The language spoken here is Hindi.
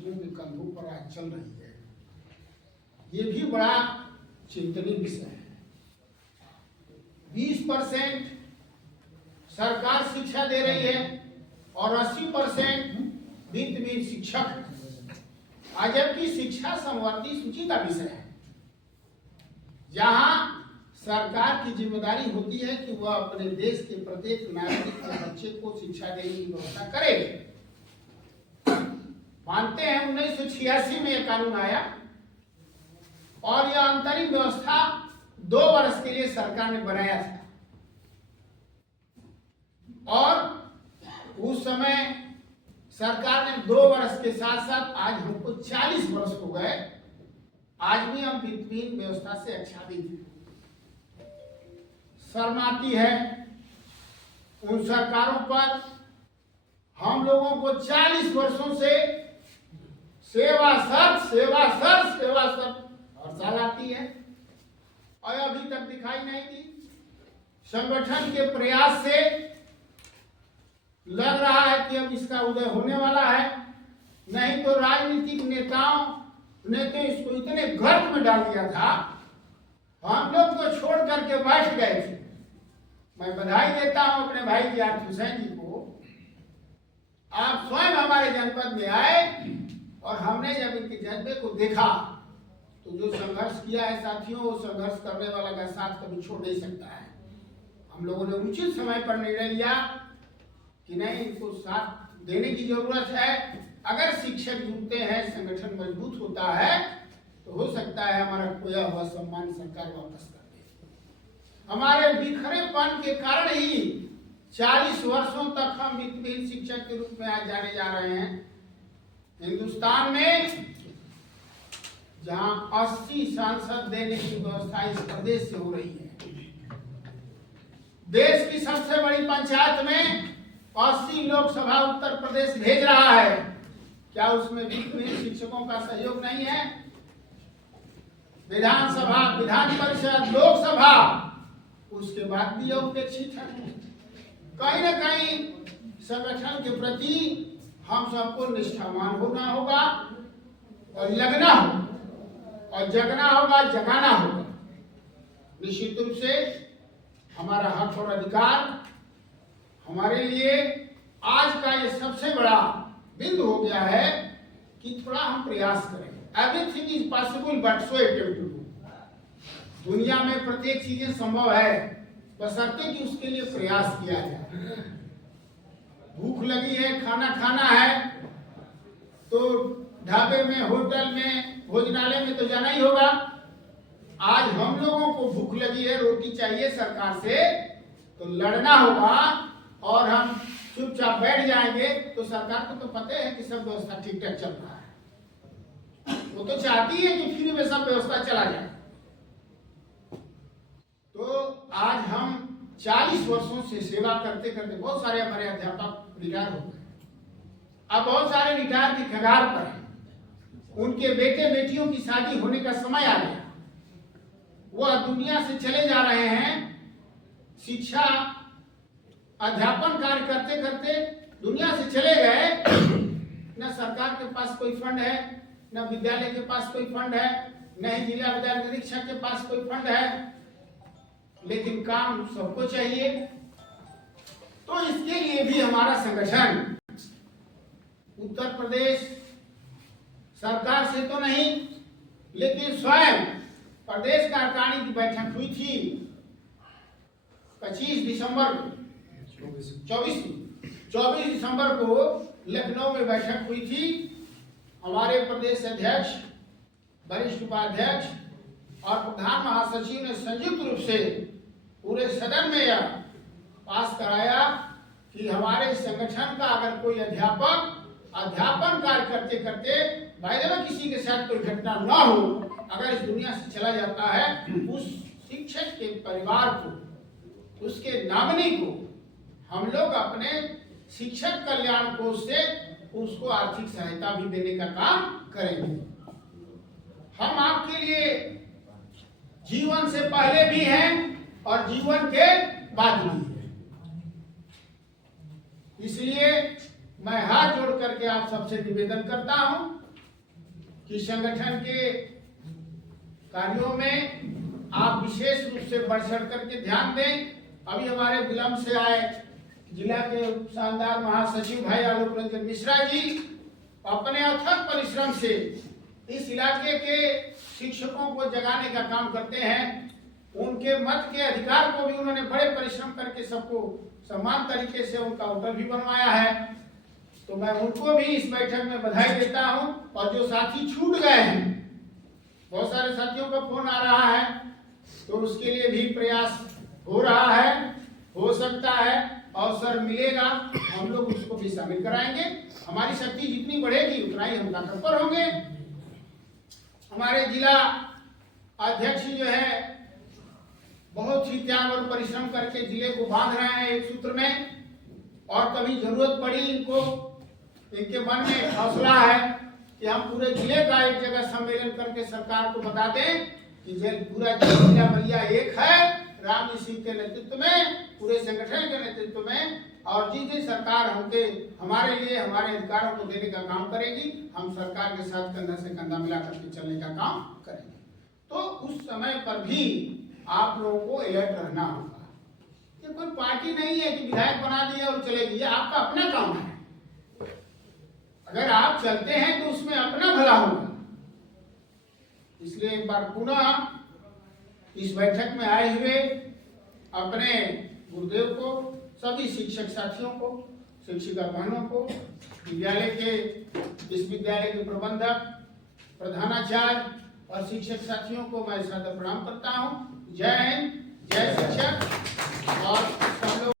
शिक्षकों के कंधों पर आज चल रही है, ये भी बड़ा चिंतनीय विषय है। 20% सरकार शिक्षा दे रही है और 80% वित्तहीन शिक्षक, जबकि शिक्षा संवर्ती सूची का विषय है, जहां सरकार की जिम्मेदारी होती है कि वह अपने देश के प्रत्येक नागरिक के बच्चे को शिक्षा देने की व्यवस्था करे। मानते हैं 1986 में यह कानून आया और यह अंतरिम व्यवस्था 2 वर्ष के लिए सरकार ने बनाया था, और उस समय सरकार ने 2 वर्ष के साथ साथ आज हमको 40 वर्ष हो गए, आज भी हम वित्तहीन व्यवस्था से आच्छादित हैं। शर्म आती है उन सरकारों पर, हम लोगों को 40 वर्षों से सेवा शर्त और साल आती है और अभी तक दिखाई नहीं दी। संगठन के प्रयास से लग रहा है कि अब इसका उदय होने वाला है, नहीं तो राजनीतिक नेताओं ने तो इसको इतने गर्त में डाल दिया था, हम लोग को छोड़ करके बैठ गए थे। मैं बधाई देता हूं अपने भाई जियाद हुसैन जी को, आप स्वयं हमारे जनपद में आए और हमने जब इनके जज्बे को देखा तो जो संघर्ष किया है साथियों, वो संघर्ष करने वाला का साथ कभी छोड़ नहीं सकता है। हम लोगों ने उचित समय पर निर्णय लिया कि नहीं, इनको साथ देने की जरूरत है। अगर शिक्षक जुड़ते हैं, संगठन मजबूत होता है, तो हो सकता है हमारा खोया हुआ सम्मान सरकार वापस कर दे। हमारे बिखरेपन के कारण ही 40 वर्षों तक हम वित्तहीन शिक्षक के रूप में आज जाने जा रहे हैं। हिंदुस्तान में जहां 80 सांसद देने की व्यवस्था इस प्रदेश से हो रही है, देश की सबसे बड़ी पंचायत में 80 लोकसभा उत्तर प्रदेश भेज रहा है, क्या उसमें वित्तहीन शिक्षकों का सहयोग नहीं है? विधानसभा, विधान परिषद, लोकसभा, उसके बाद भी उपेक्षित है। कहीं न कहीं संगठन के प्रति हम सबको निष्ठावान होना होगा और लगना होगा और जगना होगा, जगाना होगा। निश्चित रूप से हमारा हक और अधिकार हमारे लिए आज का ये सबसे बड़ा बिंदु हो गया है कि थोड़ा हम प्रयास करें। Everything is possible but so attempt to do. दुनिया में प्रत्येक चीजें संभव है, बशर्ते कि उसके लिए प्रयास किया जाए। भूख लगी है, खाना खाना है, तो ढाबे में, होटल में, भोजनालय में तो जाना ही होगा। आज हम लोगों को भूख लगी है, रोटी चाहिए सरकार से, तो लड़ना होगा और हम चुपचाप बैठ जाएंगे तो सरकार को तो पता है कि सब व्यवस्था ठीक ठाक चल रहा है। वो तो चाहती है कि फ्री में सब व्यवस्था चला जाए। तो आज हम 40 वर्षों से सेवा करते करते बहुत सारे हमारे अध्यापक रिटायर हो गए, अब बहुत सारे रिटायर की कगार पर हैं। उनके बेटे बेटियों की शादी होने का समय आ गया, वह दुनिया से चले जा रहे हैं। शिक्षा अध्यापन कार्य करते करते दुनिया से चले गए। न सरकार के पास कोई फंड है, न विद्यालय के पास कोई फंड है, न ही जिला विद्यालय निरीक्षक के पास कोई फंड है, लेकिन काम सबको चाहिए। तो इसके लिए भी हमारा संगठन उत्तर प्रदेश सरकार से तो नहीं, लेकिन स्वयं प्रदेश कार्यकारिणी की बैठक हुई थी 24 दिसंबर को लखनऊ में बैठक हुई थी। हमारे प्रदेश अध्यक्ष, वरिष्ठ उपाध्यक्ष और प्रधान महासचिव ने संयुक्त रूप से पूरे सदन में यह पास कराया कि हमारे संगठन का अगर कोई अध्यापक अध्यापन कार्य करते करते में किसी के साथ कोई घटना न हो, अगर इस दुनिया से चला जाता है, उस शिक्षक के परिवार को, उसके नामनी को हम लोग अपने शिक्षक कल्याण कोष से उसको आर्थिक सहायता भी देने का काम करेंगे। हम आपके लिए जीवन से पहले भी हैं और जीवन के बाद भी हैं। इसलिए मैं हाथ जोड़ करके आप सबसे निवेदन करता हूं कि संगठन के कार्यों में आप विशेष रूप से बढ़ चढ़ करके ध्यान दें। अभी हमारे विलंब से आए जिला के शानदार महासचिव भाई आलोक रंजन मिश्रा जी अपने अथक परिश्रम से इस इलाके के शिक्षकों को जगाने का काम करते हैं। उनके मत के अधिकार को भी उन्होंने बड़े परिश्रम करके सबको समान तरीके से उनका होटल भी बनवाया है। तो मैं उनको भी इस बैठक में बधाई देता हूं। और जो साथी छूट गए हैं, बहुत सारे साथियों का फोन आ रहा है, तो उसके लिए भी प्रयास हो रहा है। हो सकता है अवसर मिलेगा, हम लोग उसको भी शामिल कराएंगे। हमारी शक्ति जितनी बढ़ेगी उतना ही हम ताकतवर होंगे। हमारे जिला अध्यक्ष जो है बहुत ही त्याग और परिश्रम करके जिले को बांध रहे हैं एक सूत्र में। और कभी जरूरत पड़ी इनके मन में हौसला है कि हम पूरे जिले का एक जगह सम्मेलन करके सरकार को बता दें कि पूरा जिला बलिया एक है, राम जी सिंह के नेतृत्व में, पूरे संगठन के नेतृत्व में। और जिस सरकार हमारे लिए हमारे अधिकारों को देने का काम करेगी, हम सरकार के साथ कंधा से कंधा मिला करके चलने का काम करेंगे। तो उस समय पर भी आप लोगों को अलर्ट रहना होगा। ये कोई पार्टी नहीं है कि विधायक बना दिया और चलेगी, ये आपका अपना काम है। अगर आप चलते हैं तो उसमें अपना भला होगा। इसलिए एक बार पुनः इस बैठक में आए हुए अपने गुरुदेव को, सभी शिक्षक साथियों को, शिक्षिका बहनों को, विद्यालय के इस विद्यालय के प्रबंधक, प्रधानाचार्य और शिक्षक साथियों को मैं सादर प्रणाम करता हूँ। जय हिंद।